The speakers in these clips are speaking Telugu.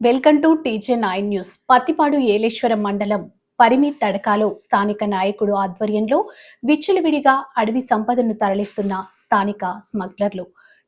Welcome to TJ nine news. Pathipadu Yeleswaram మండలం పరిమి తడకాలో స్థానిక నాయకుడు ఆధ్వర్యంలో విచ్చలవిడిగా అడవి సంపదను తరలిస్తున్న స్థానిక స్మగ్లర్లు.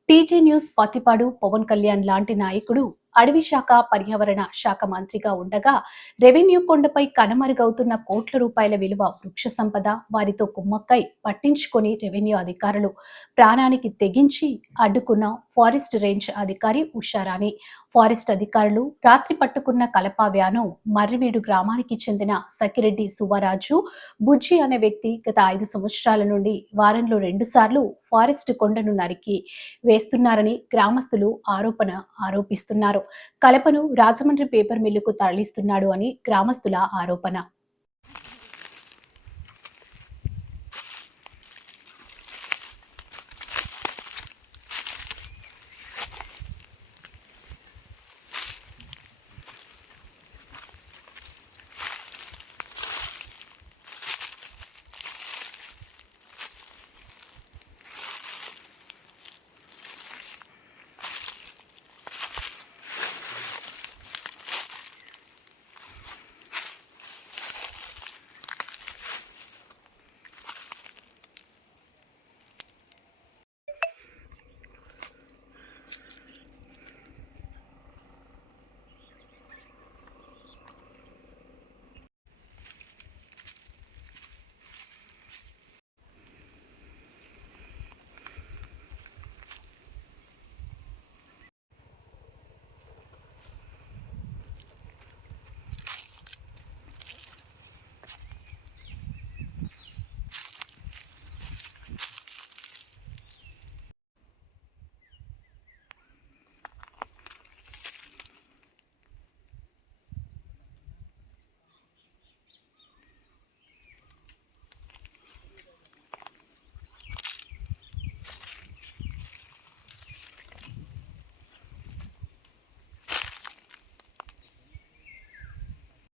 టీజీ న్యూస్ పత్తిపాడు పవన్ కళ్యాణ్ లాంటి నాయకుడు అడవి శాఖ పర్యావరణ శాఖ మంత్రిగా ఉండగా రెవెన్యూ కొండపై కనుమరుగవుతున్న కోట్ల రూపాయల విలువ వృక్ష సంపద వారితో కుమ్మక్కై పట్టించుకొని రెవెన్యూ అధికారులు ప్రాణానికి తెగించి అడ్డుకున్న ఫారెస్ట్ రేంజ్ అధికారి ఉషారాణి. ఫారెస్ట్ అధికారులు రాత్రి పట్టుకున్న కలప వ్యాను మర్రివీడు గ్రామానికి చెందిన సకిరెడ్డి సువరాజు బుజ్జి అనే వ్యక్తి గత ఐదు సంవత్సరాల నుండి వారంలో రెండుసార్లు ఫారెస్ట్ కొండను నరికి వేస్తున్నారని గ్రామస్తులు ఆరోపణ ఆరోపిస్తున్నారు. కలపను రాజమండ్రి పేపర్ మిల్లుకు తరలిస్తున్నాడు అని గ్రామస్తుల ఆరోపణ.